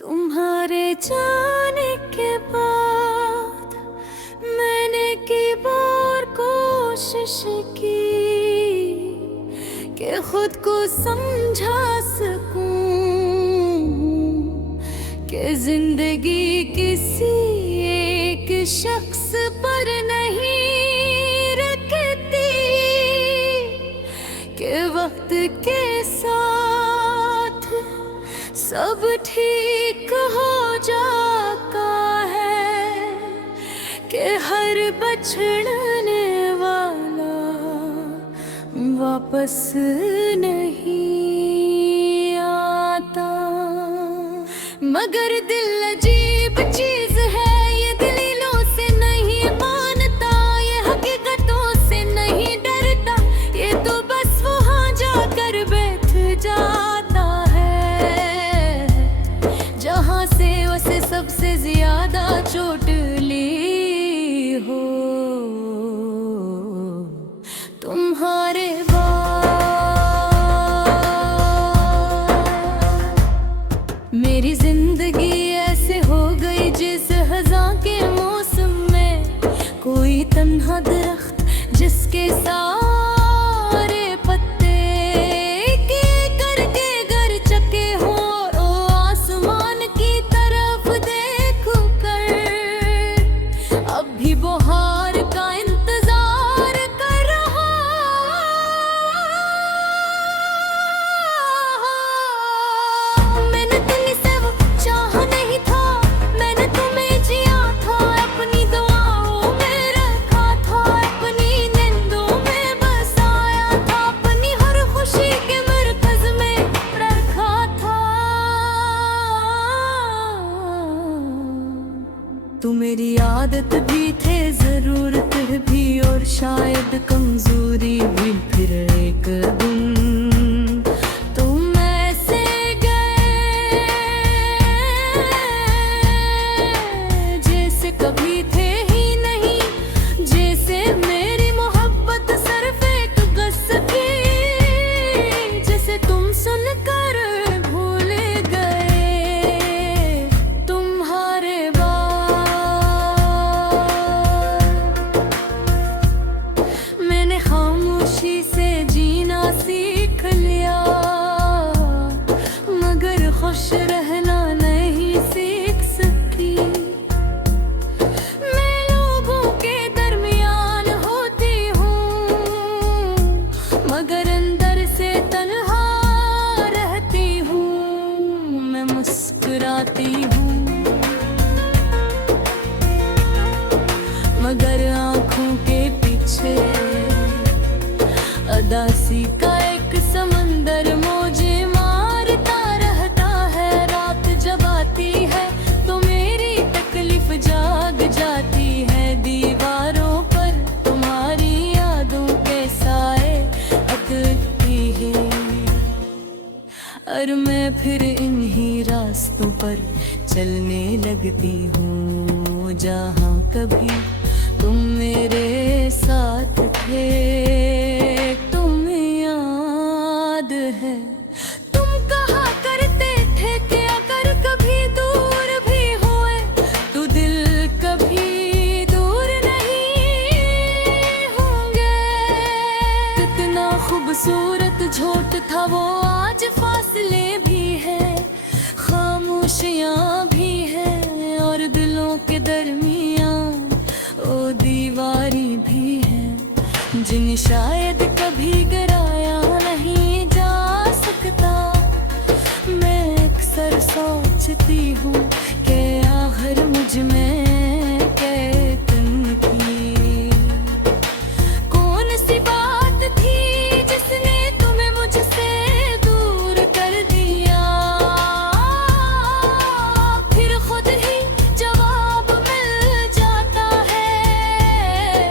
तुम्हारे जाने के बाद मैंने की बार कोशिश की कि खुद को समझा सकूं कि जिंदगी किसी एक शख्स पर नहीं रुकती, कि वक्त के साथ सब ठीक हो जाता है, कि हर बछड़ने वाला वापस नहीं आता। मगर दिल अजीब चीज है, ये दलीलों से नहीं मानता, ये हकीकतों से नहीं डरता, ये तो बस वहाँ जाकर बैठ जाता है जहाँ से उसे सबसे ज्यादा चोट ली हो। तुम्हारे मेरी जिंदगी ऐसे हो गई जिस खज़ां के मौसम में कोई तन्हा दरख्त जिसके सारे पत्ते के करके घर चके हो, आसमान की तरफ देख कर अब भी बहार का इंतजार कर रहा। मैंने दिल से वो चाहा नहीं था, मैंने तुम्हें जिया था, अपनी दुआओं में रखा था, अपनी नींदों में बसाया था, अपनी हर खुशी के मरकज में रखा था। तू मेरी आदत भी थे, जरूरत भी और शायद कमजोरी भी, फिर एक दिन तुम ऐसे गए जैसे कभी थे ही नहीं, जैसे मेरी मोहब्बत सिर्फ एक गस थी, जैसे तुम सुनकर भूल गए। तुम्हारे मैंने खामोशी से जीना सीख लिया, मगर खुश रहना नहीं सीख सकती। मैं लोगों के दरमियान होती हूँ, मगर अंदर से तन्हा रहती हूँ। मैं मुस्कुराती हूँ, मगर आँखों के पीछे अदासी का एक समंदर मौजे मारता रहता है। रात जब आती है तो मेरी तकलीफ जाग जाती है, दीवारों पर तुम्हारी यादों के साए अटकती है, और मैं फिर इन्हीं रास्तों पर चलने लगती हूँ जहाँ कभी तुम मेरे साथ थे। तुम्हें याद है तुम कहा करते थे कि अगर कभी दूर भी हुए तो दिल कभी दूर नहीं होंगे। कितना खूबसूरत झूठ था वो, आज फासले भी है, खामोशियाँ भी हैं, और दिलों के दरमियान ओ दीवारी भी है, जिन शायद कभी गिराया नहीं जा सकता। मैं अक्सर सोचती हूँ कि आखिर मुझ में कैतन थी, कौन सी बात थी जिसने तुम्हें मुझसे दूर कर दिया। फिर खुद ही जवाब मिल जाता है,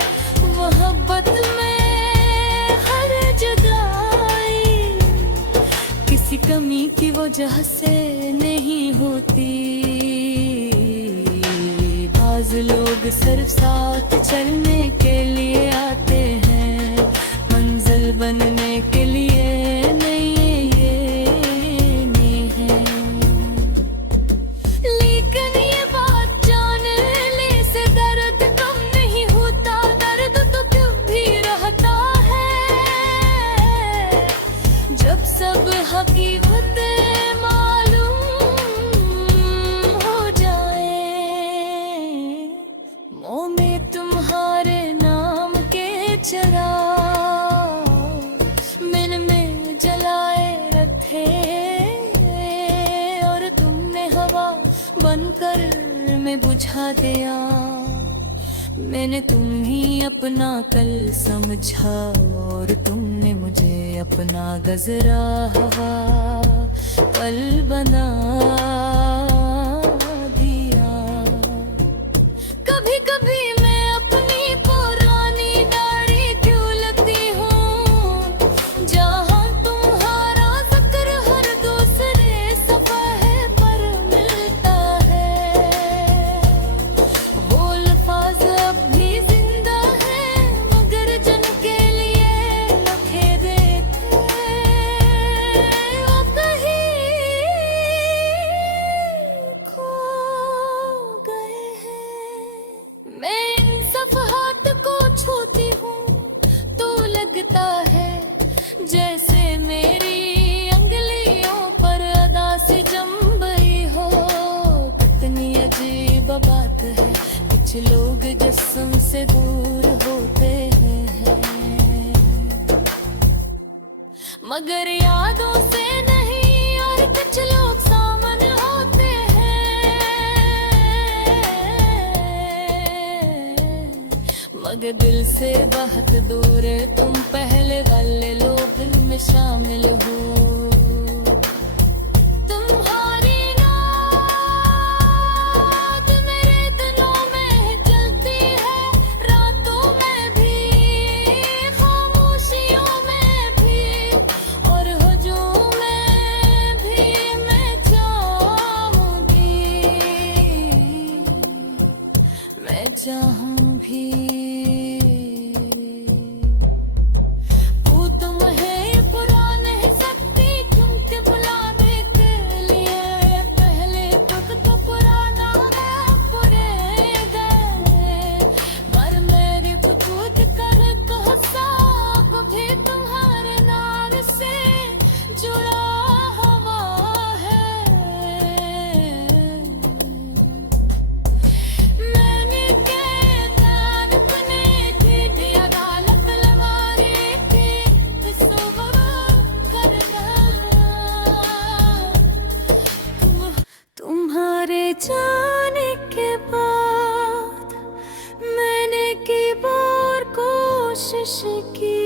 मोहब्बत में हर जुदाई किसी कमी की वजह से नहीं होती। बाज़ लोग सिर्फ साथ चलने के लिए आते हैं, मंजिल बनने के लिए नहीं, ये नहीं है। बनकर मैं बुझा दिया। मैंने तुम ही अपना कल समझा और तुमने मुझे अपना गजरा हवा पल बना दिया। कभी कभी मैं अपनी पुरानी दाढ़ी क्यों लगती हूँ, जहाँ तुम्हारा जिक्र हर दूसरे सफ़हे पर मिलता है। वो अल्फाज अब भी जिंदा है मगर जिनके लिए लिखे देते वो कहीं खो गए हैं। मैं इन सफ़हात को छूती हूँ तो लगता है जैसे मेरी अंगलियों पर अदा सी जम गई हो। कितनी अजीब बात है, कुछ लोग जिस्म से दूर होते हैं मगर यादों से नहीं, और कुछ लोग सामने होते हैं मगर दिल से बहुत दूर। तुम पहले वाले लोग में शामिल हो। तुम्हारी याद मेरे दिलों में जलती है, रातों में भी, खामोशियों में भी, और हुजूम में भी मैं चाहूंगी, मैं चाहूंगी। वो तुम है पुराने सकती चुमके बुलाने के लिए, पहले तक तो पुराना है पुरे गए। पर मेरी वजूद कर कह साक भी तुम्हारे नाम से जुड़ा हुआ है। मैंने कैद अपने की दिया गालक लमारी थी, तस्वर कर तुम्हारे जाने के बाद मैंने की बार कोशिश की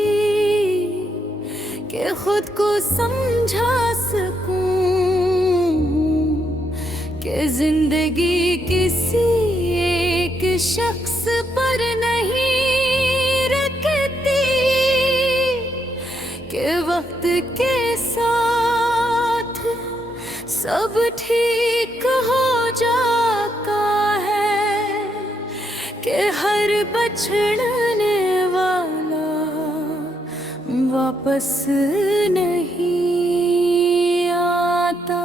कि खुद को समझा सकूं कि जिंदगी किसी एक शख्स पर नहीं रखती, कि वक्त के साथ सब ठीक हो जाता है, कि हर बछड़ने वाला वापस नहीं आता।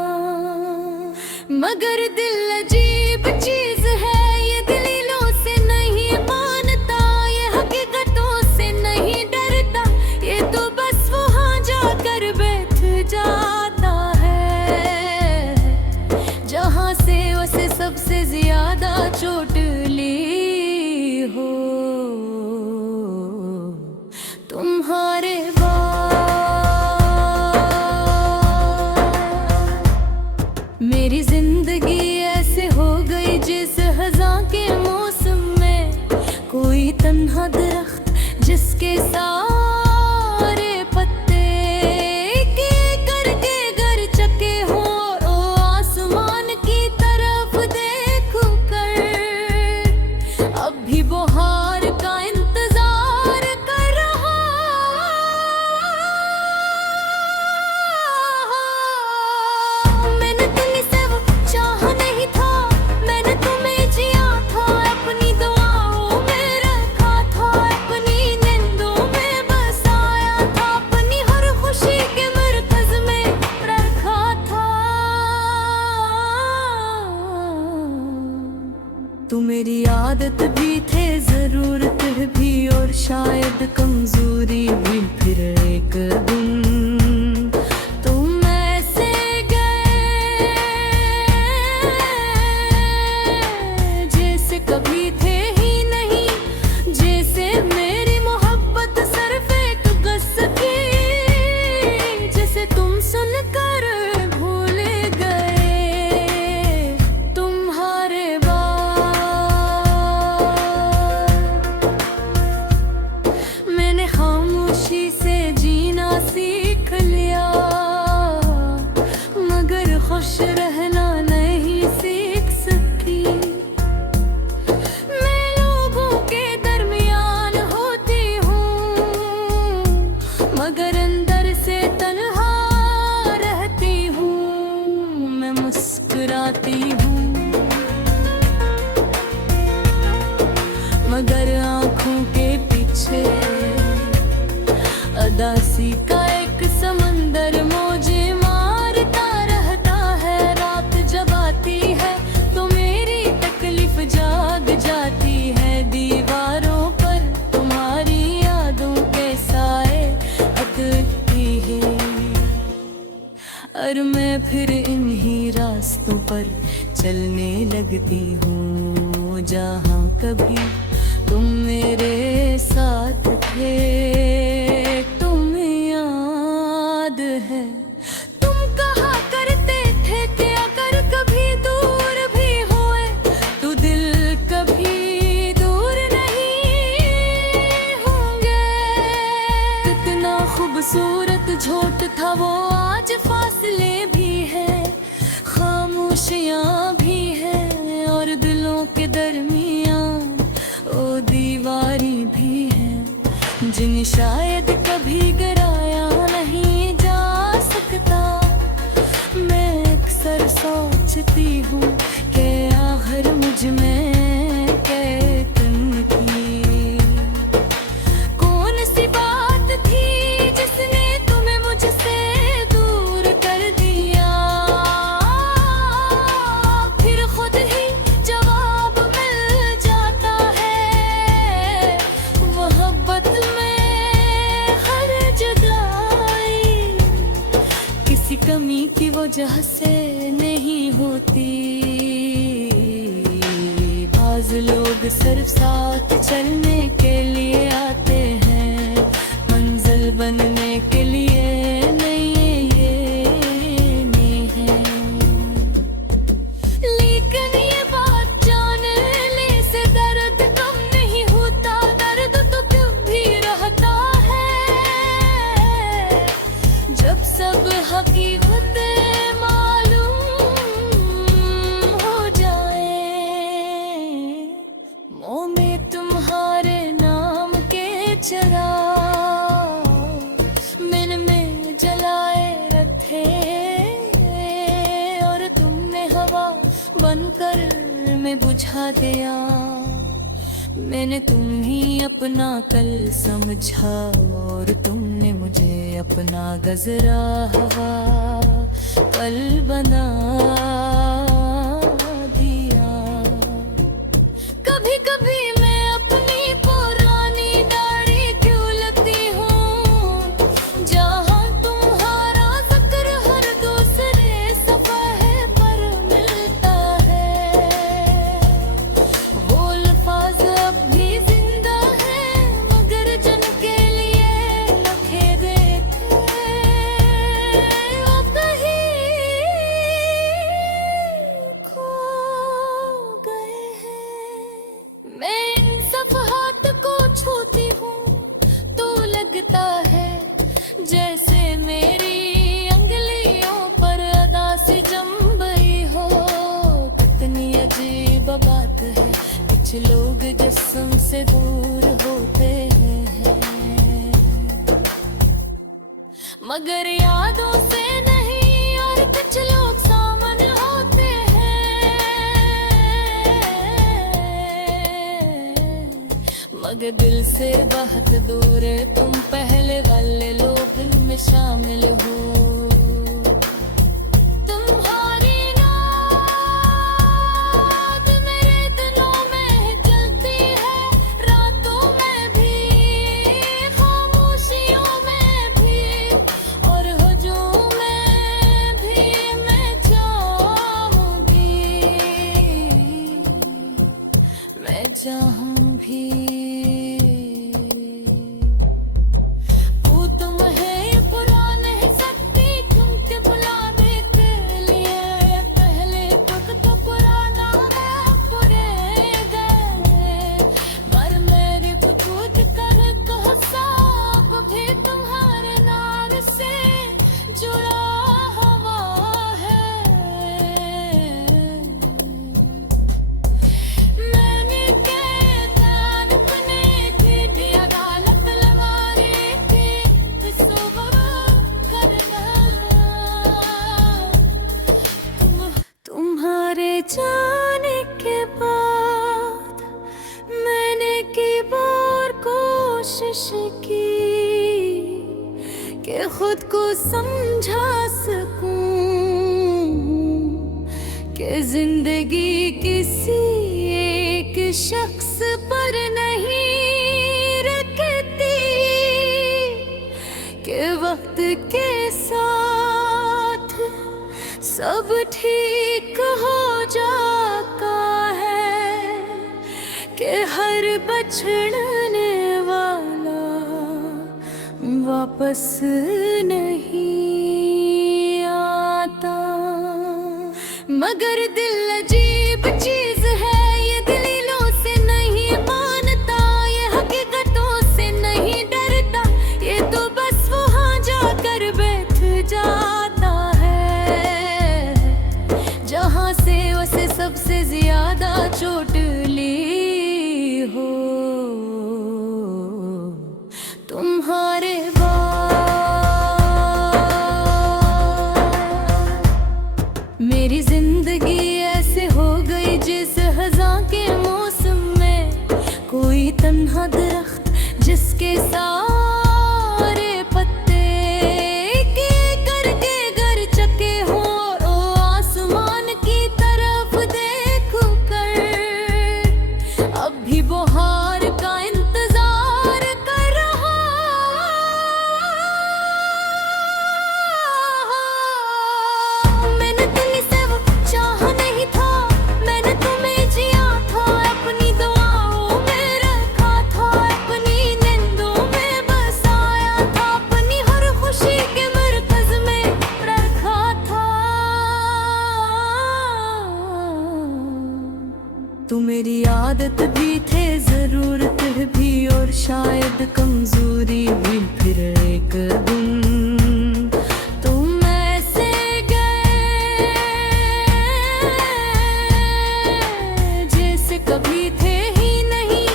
मगर दिल अजीब चीज है, ये दलीलों से नहीं मानता, ये हकीकतों से नहीं डरता, ये तो बस वहाँ जाकर बैठ जाता है जहाँ से उसे सबसे ज्यादा चोट ली हो। तुम्हारे मेरी जिंदगी ऐसे हो गई जिस खज़ां के मौसम में कोई तन्हा दरख्त जिसके सारे पत्ते के करके घर चके हो, ओ आसमान की तरफ देख कर अब भी बहार का इंतजार कर रहा। मैंने दिल से वो चाह नहीं था, मैंने तुम्हें जिया था, अपनी दुआओं में रखा था, अपनी नींदों में बसाया था, अपनी हर खुशी के मरकज में रखा था। तू मेरी आदत भी थे, जरूरत भी, और शायद कमजोरी भी। फिर एक दिन तुम ऐसे गए जैसे कभी थे ही नहीं, जैसे मेरी मोहब्बत सिर्फ एक गस थी, जैसे तुम सुनकर भूल गए। तुम पर मैं फिर इन्हीं रास्तों पर चलने लगती हूँ जहाँ कभी तुम मेरे साथ थे। तुम्हें याद है तुम कहा करते थे कि अगर कभी दूर भी हुए तो दिल कभी दूर नहीं होंगे। कितना खूबसूरत झोट था वो, आज फासले भी है, खामोशियाँ भी है और दिलों के दरमियाँ ओ दीवारी भी है जिन्हें शायद कभी गिराया नहीं जा सकता। मैं अक्सर सोचती हूँ कि आखिर मुझ में कैतन थी, कौन सी बात थी जिसने तुम्हें मुझसे दूर कर दिया। फिर खुद ही जवाब मिल जाता है, मोहब्बत में हर जुदाई किसी कमी की वजह से नहीं होती। बाज़ लोग सिर्फ साथ चलने के लिए आते हैं, मंजिल बनने के लिए नहीं, ये नहीं है। लेकिन ये बात जान ले से दर्द कम नहीं होता, दर्द तो क्यों भी रहता है जब सब हकीकतें मालूम हो जाए। मुँह में तुम्हारे नाम के चिराग मन में जलाए रखे और तुमने हवा बनकर मैं बुझा दिया। मैंने तुम्हें अपना कल समझा और तुमने मुझे अपना गजरा हवा कल बना दिया। कभी कभी मैं अपनी पुरानी दाढ़ी क्यों लगती हूँ जहाँ तुम्हारा जिक्र हर दूसरे सफ़हे पर मिलता है। वो अल्फाज अब भी जिंदा है मगर जिनके लिए लिखे देखे वो कहीं खो गए हैं। मैं इन सफ़हात को छूती हूँ तो लगता है जैसे मेरी अंगलियों पर अदा सी जम गई हो। कितनी अजीब बात है, कुछ लोग जिस्म से दूर होते हैं मगर यादों से नहीं, और कुछ लोग सामने होते हैं मगर दिल से बहुत दूर। तुम पहले वाले लोग में शामिल हो। तुम्हारी याद मेरे दिलों में जलती है, रातों में भी, खामोशियों में भी और हुजूम में भी मैं चाहूंगी, मैं चाहूंगी। वो तुम है पुराने सकती तुमके बुलाने के लिए, पहले वक्त तो पुराना है पूरे गए पर मेरे को खुद कर कहो साफ भी तुम्हारे नार से जुड़ा हुआ है। मैंने कैद अपने की भी अदालत लगा दी थी, सुबह करना तुम्हारे जाने के बाद मैंने की बार कोशिश की कि खुद को समझा सकूं कि जिंदगी किसी एक शख्स पर नहीं रखती, कि वक्त के साथ ठीक हो जाता है कि हर बछड़ने वाला वापस नहीं आता। मगर दिल अजीब चीज है, ये दलीलों से नहीं मानता, ये हकीकतों से नहीं डरता, ये तो बस वहाँ जाकर बैठ जाता है जहाँ से उसे सबसे ज्यादा चोट ली हो। तुम्हारे मेरी जिंदगी ऐसे हो गई जिस हज़ां के मौसम में कोई तन्हा दरख्त जिसके सारे पत्ते के करके घर चके हो। ओ आसमान की तरफ देख कर अब भी बहार का इंतजार कर रहा। मैंने दिल से वो चाह नहीं था, मैंने तुम्हें जिया था, अपनी दुआओं में रखा था, अपनी नींदों में बसाया था, अपनी हर खुशी के मरकज में रखा था। तू मेरी आदत भी थे, जरूरत भी और शायद कमजोरी भी। फिर एक दिन तुम ऐसे गए जैसे कभी थे ही नहीं,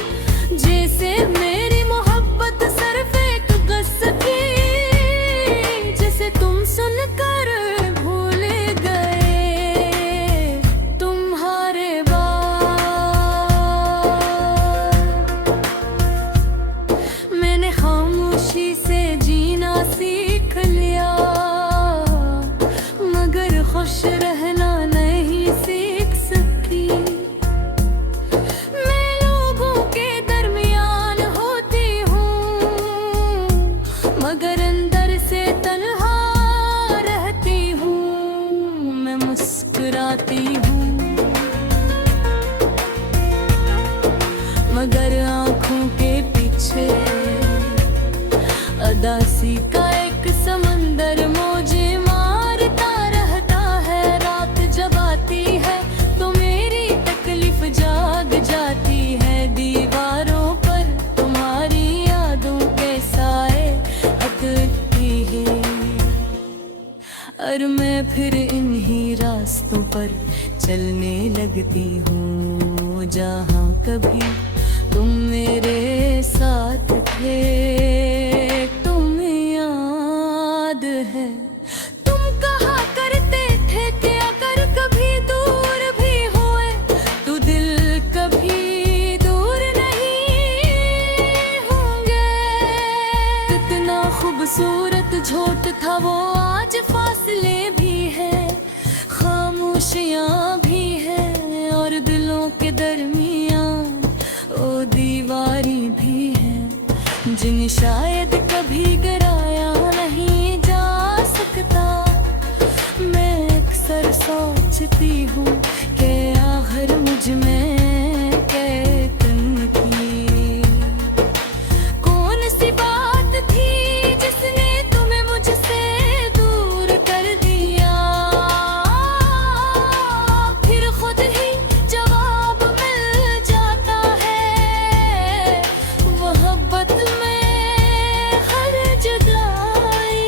जैसे मेरी मोहब्बत सिर्फ एक गस थी, जैसे तुम सुनकर भूल गए। तुम्हारे मैंने खामोशी से जीना सीख लिया, मगर खुश रहना नहीं सीख सकती। मैं लोगों के दरमियान होती हूँ, मगर अंदर से तन्हा रहती हूँ। मैं मुस्कुराती हूँ, मगर आँखों के पीछे अदासी का एक समंदर मौजे मारता रहता है। रात जब आती है तो मेरी तकलीफ जाग जाती है, दीवारों पर तुम्हारी यादों के साए अटकती है। और मैं फिर इन्हीं रास्तों पर चलने लगती हूँ जहाँ कभी तुम मेरे साथ थे। तुम्हें याद है तुम कहा करते थे कि अगर कभी दूर भी हुए तो दिल कभी दूर नहीं होंगे। कितना खूबसूरत झोट था वो, आज फासले भी है, खामोशियाँ भी है, और दिलों के दरमियान ओ दीवारी भी है, जिन्हें शायद कभी गिराया नहीं जा सकता। मैं अक्सर सोचती हूँ कि आखिर मुझ में क्या कमी थी, कौन सी बात थी जिसने तुम्हें मुझसे दूर कर दिया। फिर खुद ही जवाब मिल जाता है, मोहब्बत में हर जुदाई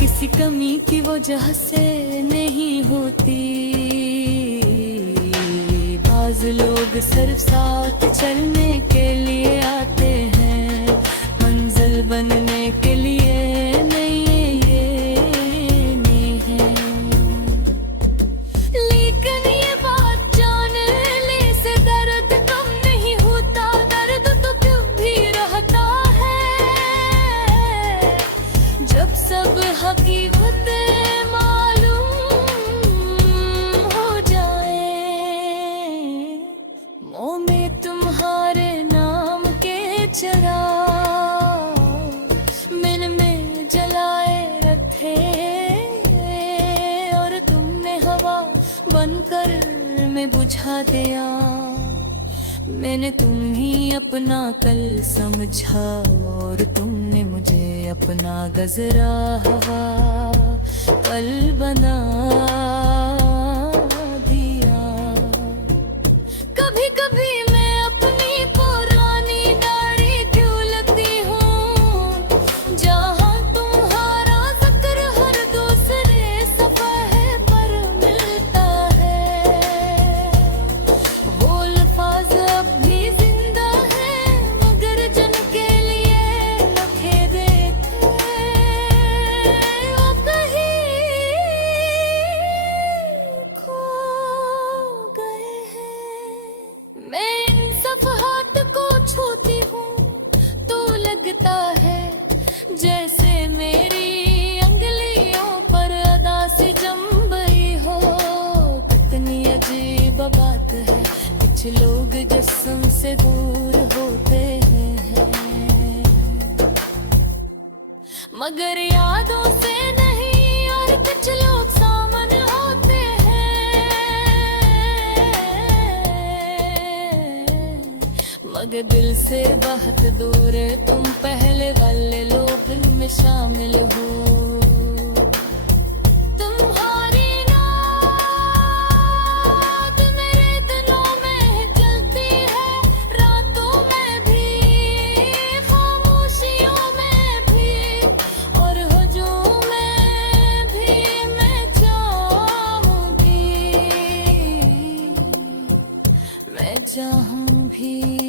किसी कमी की वजह से नहीं होती। बाज लोग सिर्फ साथ चलने के लिए आते हैं, मंजिल बनने के लिए नहीं ये नहीं है। लेकिन ये बात जान ले से दर्द कम नहीं होता, दर्द तो क्यों भी रहता है। जब सब हकीकतें मालूम हो जाए, मुँह में तुम्हारे नाम के बनकर मैं बुझा दिया। मैंने तुम ही अपना कल समझा और तुमने मुझे अपना गजरा हवा पल बना दिया। कभी कभी मैं अपनी पुरानी दाढ़ी क्यों लगती हूँ, जहाँ तुम्हारा जिक्र हर दूसरे सफ़हे पर मिलता है। वो अल्फाज अब भी जिंदा है मगर जिनके लिए लिखे देखे वो कहीं खो गए हैं। मैं इन सफ़हात को छूती हूँ तो लगता है जैसे मेरी अंगलियों पर अदा सी जम गई हो। कितनी अजीब बात है, कुछ लोग जिस्म से दूर होते हैं मगर यादों से नहीं, और कुछ लोग सामने होते हैं मगर दिल से बहुत दूर है। तुम पहले वाले लोग में शामिल हो। तुम्हारी याद मेरे दिलों में जलती है, रातों में भी खामोशियों में भी और हुजूम में भी मैं चाहूंगी, मैं चाहूं भी।